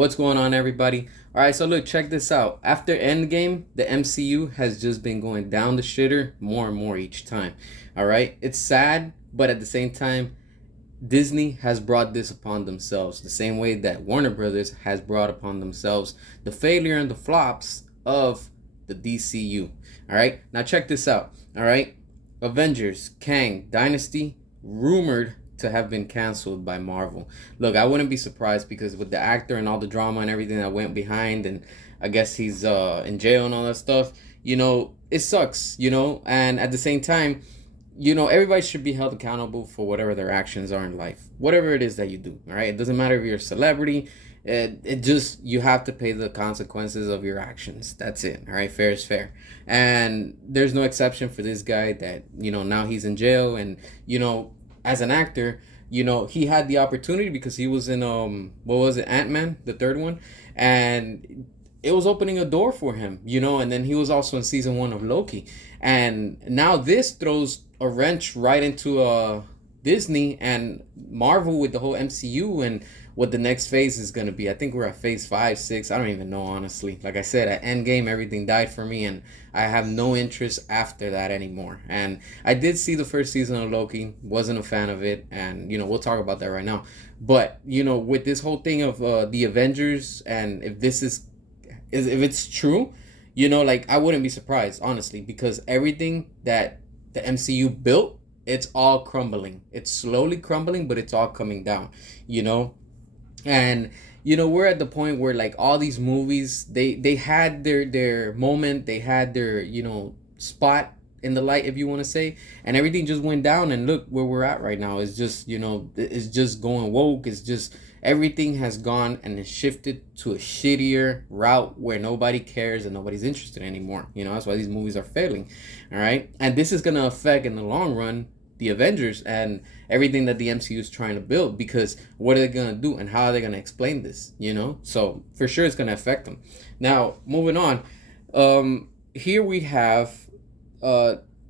What's going on, everybody? All right, so look, check this out. After Endgame, the MCU has just been going down the shitter more and more each time. All right, it's sad, but at the same time, Disney has brought this upon themselves, the same way that Warner Brothers has brought upon themselves the failure and the flops of the DCU. All right, now check this out. All right, Avengers, Kang, Dynasty, rumored to have been canceled by Marvel. Look, I wouldn't be surprised because with the actor and all the drama and everything that went behind, and I guess he's in jail and all that stuff, it sucks, and at the same time, everybody should be held accountable for whatever their actions are in life, whatever it is that you do. All right, it doesn't matter if you're a celebrity. It just, you have to pay the consequences of your actions. That's it. All right, fair is fair, and there's no exception for this guy. That now he's in jail, and as an actor, he had the opportunity because he was in what was it, Ant-Man, the third one, and it was opening a door for him, and then he was also in season 1 of Loki, and now this throws a wrench right into Disney and Marvel with the whole MCU and what the next phase is going to be. I think we're at phase 5, 6. I don't even know, honestly. Like I said, at Endgame, everything died for me, and I have no interest after that anymore. And I did see the first season of Loki, wasn't a fan of it, and we'll talk about that right now. But with this whole thing of the Avengers, and if this is if it's true, like, I wouldn't be surprised, honestly, because everything that the MCU built, it's all crumbling. It's slowly crumbling, but it's all coming down, and we're at the point where, like, all these movies, they had their moment, they had their spot in the light, if you want to say, and everything just went down. And look where we're at right now. It's just it's just going woke. It's just everything has gone and is shifted to a shittier route where nobody cares and nobody's interested anymore. That's why these movies are failing. All right, and this is gonna affect in the long run the Avengers and everything that the MCU is trying to build, because what are they gonna do and how are they gonna explain this? So for sure it's gonna affect them. Now, moving on, here we have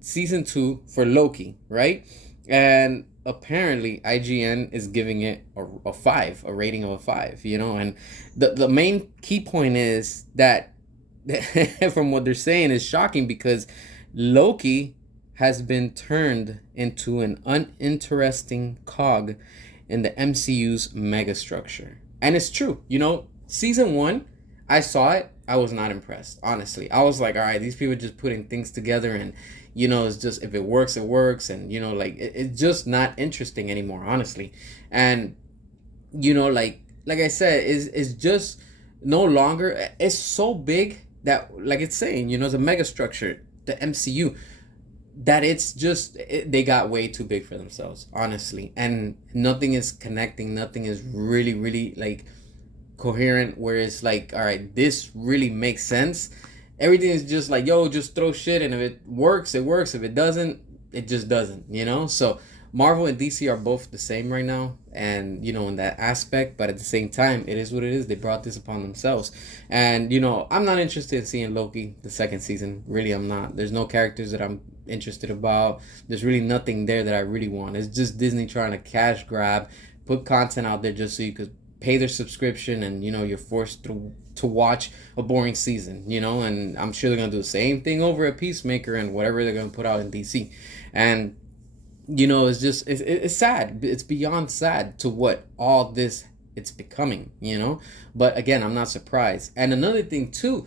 season 2 for Loki, right? And apparently IGN is giving it a 5, a rating of a 5, and the main key point is that from what they're saying is shocking, because Loki has been turned into an uninteresting cog in the MCU's megastructure. And it's true. Season 1, I saw it, I was not impressed, honestly. I was like, all right, these people are just putting things together, and it's just, if it works, it works, and it's just not interesting anymore, honestly. And like I said, is just no longer, it's so big that, like it's saying, it's a mega structure, the MCU, that it's just, they got way too big for themselves, honestly, and nothing is connecting, nothing is really like coherent, where it's like, all right, this really makes sense. Everything is just like, yo, just throw shit, and if it works, it works. If it doesn't, it just doesn't, So Marvel and DC are both the same right now, and in that aspect, but at the same time, it is what it is. They brought this upon themselves. And I'm not interested in seeing Loki the second season. Really, I'm not. There's no characters that I'm interested about. There's really nothing there that I really want. It's just Disney trying to cash grab, put content out there just so you could pay their subscription, and you're forced to watch a boring season, and I'm sure they're gonna do the same thing over at Peacemaker and whatever they're gonna put out in DC. And it's just, it's sad. It's beyond sad to what all this it's becoming, but again, I'm not surprised. And another thing too,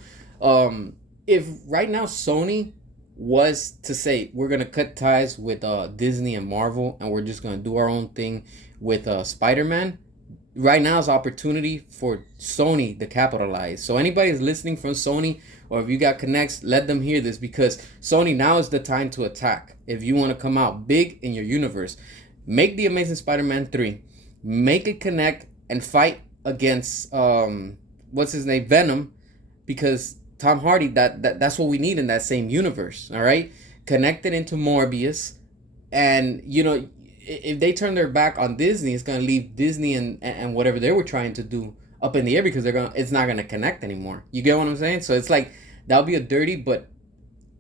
if right now Sony was to say, we're gonna cut ties with Disney and Marvel, and we're just gonna do our own thing with Spider-Man, right now is opportunity for Sony to capitalize. So anybody who's listening from Sony, or if you got connects, let them hear this, because Sony, now is the time to attack. If you want to come out big in your universe, make the Amazing Spider-Man 3, make it connect and fight against what's his name, Venom, because Tom Hardy, that's what we need in that same universe. All right, connect it into Morbius, and if they turn their back on Disney, it's gonna leave Disney and whatever they were trying to do up in the air, because it's not gonna connect anymore. You get what I'm saying? So it's like, that'll be a dirty but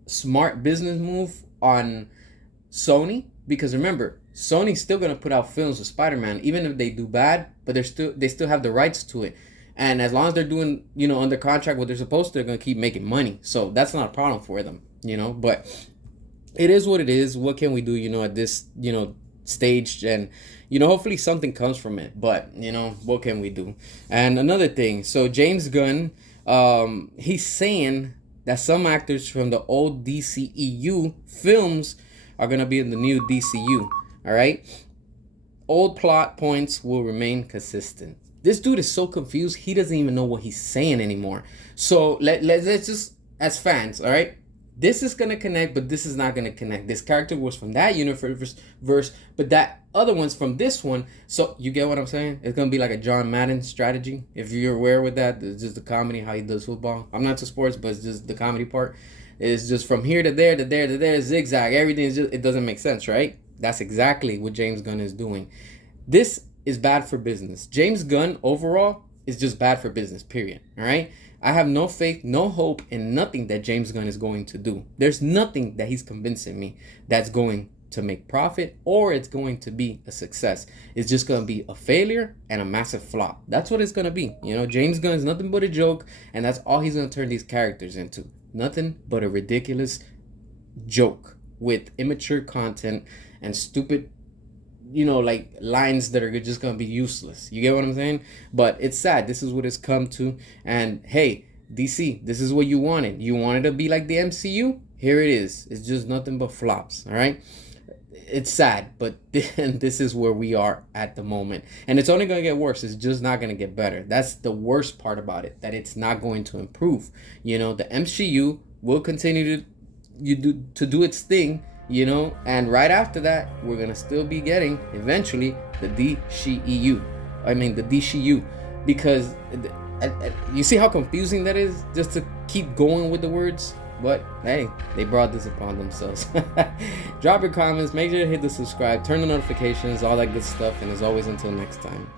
smart business move on Sony, because remember, Sony's still gonna put out films with Spider-Man, even if they do bad, but they still have the rights to it. And as long as they're doing, under contract what they're supposed to, they're gonna keep making money. So that's not a problem for them, But it is what it is. What can we do, at this, stage? And hopefully something comes from it. But what can we do? And another thing, so James Gunn, he's saying that some actors from the old DCEU films are gonna be in the new DCU. All right, old plot points will remain consistent. This dude is so confused, he doesn't even know what he's saying anymore. So let's just, as fans, all right, this is gonna connect, but this is not gonna connect. This character was from that universe, but that other one's from this one. So you get what I'm saying? It's gonna be like a John Madden strategy. If you're aware with that, it's just the comedy, how he does football. I'm not to sports, but it's just the comedy part. It's just from here to there, to there, to there, zigzag. Everything is just, it doesn't make sense, right? That's exactly what James Gunn is doing. This is bad for business. James Gunn overall is just bad for business, period. All right? I have no faith, no hope in nothing that James Gunn is going to do. There's nothing that he's convincing me that's going to make profit or it's going to be a success. It's just going to be a failure and a massive flop. That's what it's going to be. James Gunn is nothing but a joke, and that's all he's going to turn these characters into. Nothing but a ridiculous joke with immature content and stupid like lines that are just gonna be useless. You get what I'm saying? But it's sad. This is what it's come to. And hey, DC, this is what you wanted. You wanted to be like the MCU? Here it is. It's just nothing but flops. All right? It's sad, but this is where we are at the moment. And it's only gonna get worse. It's just not gonna get better. That's the worst part about it, that it's not going to improve. The MCU will continue to do its thing, and right after that we're gonna still be getting eventually the DCEU. The DCU, because you see how confusing that is, just to keep going with the words. But hey, they brought this upon themselves. Drop your comments, make sure to hit the subscribe, turn the notifications, all that good stuff, and as always, until next time.